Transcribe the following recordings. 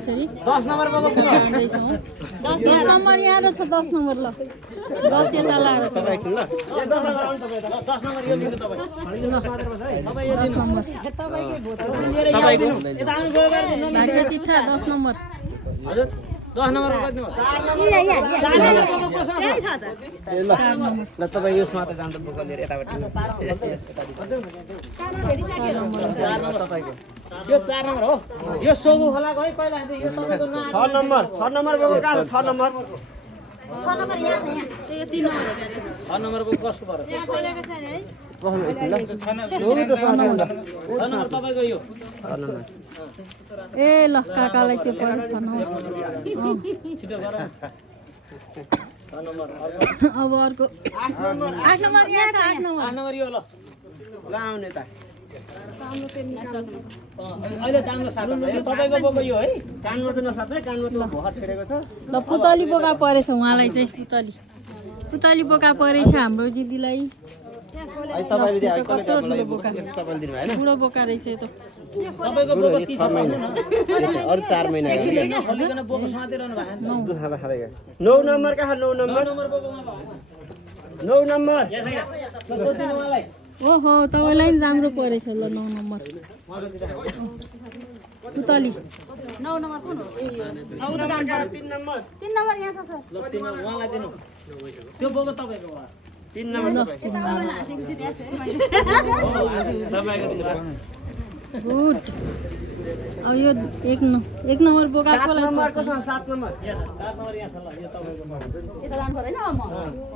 10 number बाबु 10 number यहाँ छ 10 नम्बर ल 10 यता लाएर छ तपाईँ एकछिन ल 10 नम्बर आउनु तपाईँ 10 नम्बर यो लिनु तपाईँ तपाईँ यो 10 नम्बर तपाईको यता आउनु गयो भाग्य चिठा 10 नम्बर हजुर 10 नम्बर बज्नु ल तपाईँ यो समाते जान्छ बोका लिएर यतापट्टि तपाईँको यो 4 नम्बर हो यो सोबु खोलाको है पहिला यो तपाईको नाम 6 नम्बर 6 नम्बर बोका कहाँ छ 6 नम्बर 6 नम्बर यहाँ छ यहाँ 3 नम्बर 6 नम्बर बोका कसको पर्यो यहाँ खोलेको छैन है बस्नु एकछिन ल हो त 6 नम्बर 6 नम्बर तपाईको यो 6 नम्बर ए ल काकालाई त्यो पर्छ न छिटो गर 6 नम्बर अब अर्को 8 नम्बर यहाँ छ 8 नम्बर 8 नम्बर यो ल ल आउने त अहिले जाम्रो साथमा तपाईको बोको यो है कानमा त नसाथै कानमा त भोका छेडेको छ ल पुतली बोका परेछ उहाँलाई चाहिँ पुतली बोका परेछ हाम्रो दिदीलाई है तपाईले दिए है कसले तपाईँलाई तपाईले दिनु भएन ठुलो बोका रहेछ यो त तपाईको बोको 6 महिना अरु 4 महिना हलिकन बोको साथेरहनु भएन दुध खाँदा खाँदै गयो 9 नम्बर कहाँ 9 नम्बर 9 नम्बर बोकोमा भयो 9 नम्बर ल दिनु मलाई ओहो तपाईलाई नि राम्रो परेछ ल 9 नम्बर पुतली 9 नम्बर कुन हो 3 नम्बर 3 नम्बर यहाँ छ सर ल 3 नम्बर उहाँलाई दिनु त्यो बोको तपाईको हो 3 नम्बर तपाईको दिनु गुड अब यो 1 नम्बर बोका 7 कोलाई नम्बर कसमा 7 नम्बर 7 नम्बर यहाँ छ ल यो तपाईको यता जानु पर्दैन म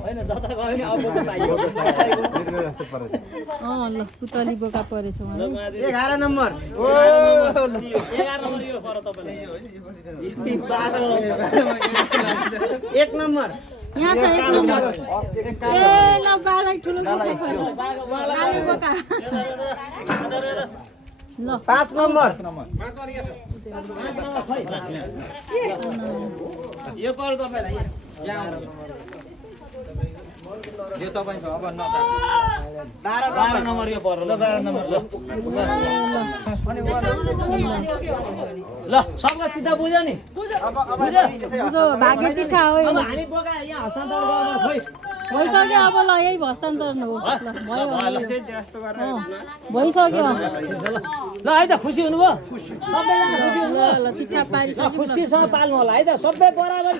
हैन जता गयो नि अब बोको पाइयो ल पुतली बोका परेछ उहाँलाई 11 नम्बर ओ 11 नम्बर यो पर तपाईलाई 1 नम्बर यहाँ छ 1 नम्बर ए ल बालाई ठुलो बोका परेछ बाले बोका ल 5 नम्बर यो पर तपाईलाई यो तपाईको अब नसा 12 नम्बर यो पर ल 12 नम्बर ल सबका चिठा बुझ्यो नि बुझो भाग्य चिठा हो अब हामी बोका यहाँ हस्तान्तरण गर्न खोइ भइसक्यो अब ल यही हस्तान्तरण हो ल भयो भइसक्यो ल है त खुसी हुनुभयो सबैजना खुसी ल ल चिठा पारिसक्यो खुसीसँग पाल्नु होला है त सबै बराबर